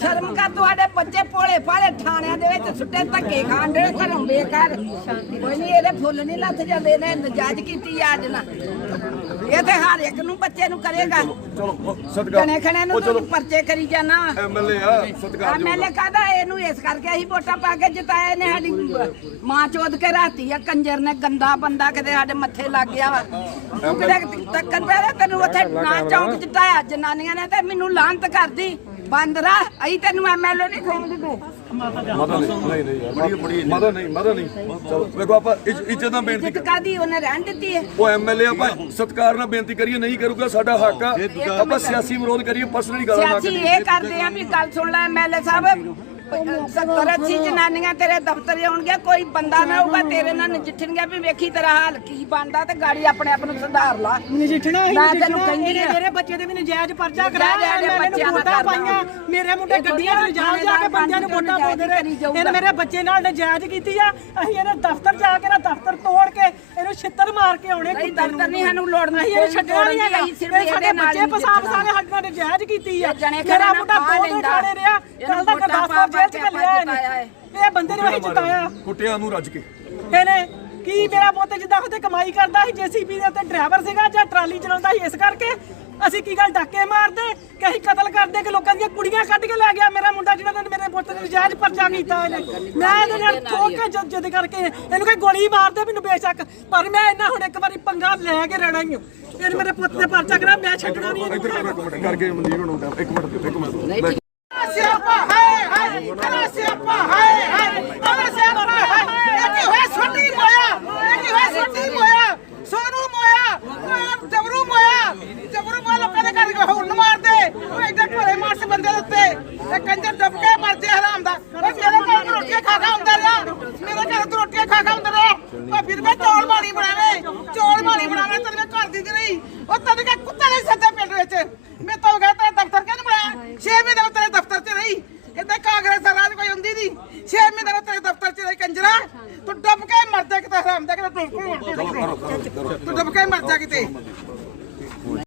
ਸ਼ਰਮ ਕਰ ਤੁਹਾਡੇ ਬੱਚੇ ਭੋਲੇ ਭਾਲੇ ਥਾਣਿਆਂ ਦੇ ਵਿੱਚ ਸੁੱਟੇ ਧੱਕੇ ਖਾਣ ਦੇ ਘਰੋਂ ਬੇਕਾਰ ਕੋਈ ਨਹੀਂ ਇਹਦੇ ਫੁੱਲ ਨਹੀਂ ਲੱਥ ਜਾਂਦੇ ਨੇ ਨਜਾਇਜ਼ ਕੀਤੀ ਅੱਜ ਨਾ। ਇਹ ਤੇ ਹਰ ਇੱਕ ਨੂੰ ਬੱਚੇ ਨੂੰ ਕਰੇਗਾ। ਚਲੋ ਸਦਕਾ ਕਣੇ ਖਣੇ ਨੂੰ ਉਹ ਚਲੋ। ਤੂੰ ਪਰਚੇ ਕਰੀ ਜਾਣਾ। ਐਮਐਲਏ ਆ ਸਤਿਕਾਰ ਜੋ ਐਮਐਲਏ ਕਹਦਾ? ਇਹਨੂੰ ਇਸ ਕਰਕੇ ਅਸੀਂ ਵੋਟਾਂ ਪਾ ਕੇ ਜਿਤਾਏ ਨੇ ਸਾਡੀ ਮਾਂ ਚੋਦ ਕੇ ਰਾਤੀ ਆ ਕੰਜਰ ਨੇ ਗੰਦਾ ਬੰਦਾ ਕਿਤੇ ਸਾਡੇ ਮੱਥੇ ਲੱਗ ਗਿਆ ਵਾ। ਤੂੰ ਕਿਤੇ ਤੱਕਨ ਪਿਆ ਤੈਨੂੰ ਉੱਥੇ ਨਾ ਚੌਂਕ ਜਿਤਾਇਆ ਜਨਾਨੀਆਂ ਨੇ ਤੇ ਮੈਨੂੰ ਲਾਂਤ ਕਰਦੀ। ਬੰਦਰਾ ਅਸੀਂ ਤੈਨੂੰ ਐਮਐਲਏ ਨਹੀਂ ਖੋਲਦੇ ਮਦਦ ਨਹੀਂ ਨਹੀਂ ਨਹੀਂ ਯਾਰ ਬੜੀ ਬੜੀ ਮਦਦ ਨਹੀਂ ਮਦਦ ਨਹੀਂ। ਚਲੋ ਵੇਖੋ ਆਪਾਂ ਇੱਜ- ਇੱਜ਼ਤ ਨਾਲ ਬੇਨਤੀ ਇੱਜ਼ਤ ਕਾਦੀ ਉਹਨੇ ਰਹਿਣ ਦਿੱਤੀ ਹੈ। ਉਹ ਐਮਐਲਏ ਆਪਾਂ ਸਤਿਕਾਰ ਨਾਲ ਬੇਨਤੀ ਕਰੀਏ ਨਹੀਂ ਕਰੂਗਾ ਸਾਡਾ ਹੱਕ ਆ। ਆਪਾਂ ਸਿਆਸੀ ਵਿਰੋਧ ਕਰੀਏ ਪਰਸਨਲੀ ਗਾਲਾਂ ਨਾ ਸਿਆਸੀ ਕਰੀਏ। ਇਹ ਕਰਦੇ ਆ ਵੀ ਗੱਲ ਸੁਣ ਲੈ ਐਮਐਲਏ ਸਾਹਿਬ। ਸੱਤਰ ਅੱਸੀ ਜਨਾਨੀਆਂ ਤੇਰੇ ਦਫ਼ਤਰ ਆਉਣਗੀਆਂ ਕੋਈ ਬੰਦਾ ਨਾ ਹੋਊਗਾ ਤੇਰੇ ਨਾਲ ਨਜਿੱਠਣਗੇ ਵੀ ਵੇਖੀ ਤੇਰਾ ਹਾਲ ਕੀ ਬਣਦਾ ਤੇ ਗਾੜੀ ਆਪਣੇ ਆਪ ਨੂੰ ਸੁਧਾਰ ਲਾ ਨਜਿੱਠਣਾ ਹੀ ਮੈਂ ਤੈਨੂੰ ਕਹਿੰਦੀ ਆ। ਮੇਰੇ ਬੱਚੇ ਦੇ ਵੀ ਨਜਾਇਜ਼ ਪਰਚਾ ਕਰਾਇਆ ਇਹਦੇ ਮੈਂ ਬੱਚਿਆਂ ਨਾਲ ਵੋਟਾਂ। ਪਾਈਆਂ ਮੇਰੇ ਮੁੰਡੇ ਗੱਡੀਆਂ 'ਚ ਜਾ ਜਾ ਕੇ ਬੰਦਿਆਂ ਨੂੰ ਵੋਟਾਂ ਪਾਉਂਦੇ ਨੇ ਜਾਊਗਾ। ਇਹਨੇ ਮੇਰੇ ਬੱਚੇ ਨਾਲ ਨਜਾਇਜ਼ ਕੀਤੀ ਆ ਅਸੀਂ ਇਹਨੇ ਦਫ਼ਤਰ ਜਾ ਕੇ ਨਾ ਦਫ਼ਤਰ ਤੋੜ ਕੇ ਇਹਨੂੰ ਛਿੱਤਰ ਮਾਰ ਕੇ ਆਉਣੇ ਨਹੀਂ, ਕੁੱਤੇ ਨੂੰ। ਨਹੀਂ ਸਾਨੂੰ ਲੋੜ, ਅਸੀਂ ਇਹਨੂੰ ਛੱਡਣਾ ਨਹੀਂ ਨਹੀਂ, ਹੈਗਾ। ਸਿਰਫ ਇਹ ਸਾਡੇ ਬੱਚੇ ਪਸਾਬ। ਸਾਰੇ ਸਾਡੇ ਨਾਲ ਨਜਾਇਜ਼ ਕੀਤੀ ਆ। ਮੇਰਾ ਮੁੰਡਾ ਦੋ। ਖਾਣੇ ਰਿਹਾ ਕੱਲ 10 ਵਾਰ ਜੇਲ੍ਹ ਚ ਪਾ ਘੱਲਿਆ ਕੇ ਇਹਨੇ ਇਹ। ਬੰਦੇ ਨੂੰ ਅਸੀਂ ਜਿਤਾਇਆ। ਕੁੱਟਿਆਂ ਨੂੰ ਰੱਜ ਕੇ। ਇਹਨੇ ਕੀ ਮੇਰਾ ਪੁੱਤ ਜਿੱਦਾਂ ਉਹਦੇ ਕਮਾਈ ਕਰਦਾ ਸੀ ਜੀਸੀਬੀ ਦੇ ਉੱਤੇ ਡਰਾਈਵਰ ਸੀਗਾ ਜਾਂ ਟਰਾਲੀ ਚਲਾਉਂਦਾ ਸੀ ਇਸ ਕਰਕੇ ਅਸੀਂ ਕੀ ਗੱਲ ਡਾਕੇ ਮਾਰਦੇ ਕਿ ਅਸੀਂ ਕਤਲ ਕਰਦੇ ਕਿ ਲੋਕਾਂ ਦੀਆਂ ਕੁੜੀਆਂ ਕੱਢ ਕੇ ਲੈ ਗਿਆ। ਮੇਰਾ ਮੁੰਡਾ ਨੇ ਪੁੱਤ ਨੇ ਨਜਾਇਜ਼ ਪਰਚਾ ਕੀਤਾ ਇਹਨੇ। ਮੈਂ ਇਹਦੇ ਨਾਲ ਠੋਕ ਕੇ ਜਦ ਜਦ ਕਰਕੇ ਇਹਨੂੰ ਕੋਈ ਗੋਲੀ ਮਾਰ ਦੇ ਮੈਨੂੰ ਬੇਸ਼ੱਕ। ਪਰ ਮੈਂ ਇਹਨਾਂ ਹੁਣ ਇੱਕ ਵਾਰੀ ਪੰਗਾ ਲੈ ਕੇ ਰਹਿਣਾ ਹੀ ਹਾਂ। ਇਹਨੇ ਮੇਰੇ ਪੁੱਤ ਤੇ ਪਰਚਾ ਕਰਾ ਮੈਂ ਛੱਡਣਾ ਨਹੀਂ ਕਰਕੇ ਮਨਜੀਤ ਨੂੰ ਇੱਕ ਮਿੰਟ ਇੱਕ ਮਿੰਟ ਸਿਆਪਾ ਹਾਏ ਹਾਏ ਕਰਾ ਸਿਆਪਾ ਹਾਏ ਹਾਏ ਕਰਾ ਸਿਆਪਾ ਹਾਏ ਇਹ ਕੀ ਹੋਇਆ ਛੋਟੀ ਮੋਇਆ ਇਹ ਕੀ ਹੋਇਆ ਛੋਟੀ ਮੋਇਆ ਸੋਨੂ ਮੋਇਆ ਆਹ ਜਬਰੂ ਮੋਇਆ ਜਬਰੂ ਮੋਇਆ ਲੋਕਾਂ ਦੇ ਘਰ ਕੇ ਹੁਣ ਮਾਰਦੇ ਉਹ ਐਡੇ ਭੋਲੇ ਮਾਰਸ ਬੰਦੇ ਦੇ ਉੱਤੇ ਇਹ ਕੰਜਰ ਦਬ ਕੇ ਮਰ ਜੇ ਹਰਾਮ ਦਾ ਉਹ ਮੇਰੇ ਘਰ ਤੋਂ ਰੋਟੀਆਂ ਖਾ ਖਾ ਹੁੰਦਾ ਰਿਹਾ ਮੇਰੇ ਘਰ ਤੋਂ ਰੋਟੀਆਂ ਖਾ ਖਾ ਹੁੰਦਾ ਰਿਹਾ ਉਹ ਫਿਰ ਮੈਂ ਚੌਲ ਮਾਣੀ ਬਣਾਵੇ ਚੌਲ ਮਾਣੀ ਬਣਾਵੇ ਤੇਰੇ ਮੈਂ ਘਰ ਦੀ ਦੀ ਨਹੀਂ ਉਹ ਤੈਨੂੰ ਕਿ ਕੁੱਤੇ ਨਹੀਂ ਸੱਦੇ ਪਿੰਡ ਵਿੱਚ ਮੈਂ ਤਾਂ ਗਿਆ ਤੇਰਾ ਦਫ਼ਤਰ ਕਿਹਨੇ ਬਣਾਇਆ 6 ਮਹੀਨੇ ਤੇਰੇ ਦਫ਼ਤਰ 'ਚ ਰਹੀ ਇੱਥੇ ਕਾਂਗਰਸ ਦਾ ਰਾਜ ਕੋਈ ਹੁੰਦੀ ਨਹੀਂ 6 ਮਹੀਨੇ ਤੇਰੇ ਦਫ਼ਤਰ 'ਚ ਰਹੀ ਕੰਜਰਾ ਤੂੰ ਡੁੱਬ ਕੇ ਮਰ ਜਾ ਕਿਤੇ ਹਰਾਮ ਦਾ ਕਿਤੇ ਤੂੰ ਡੁੱਬ ਕੇ ਮਰ ਜਾ ਕਿਤੇ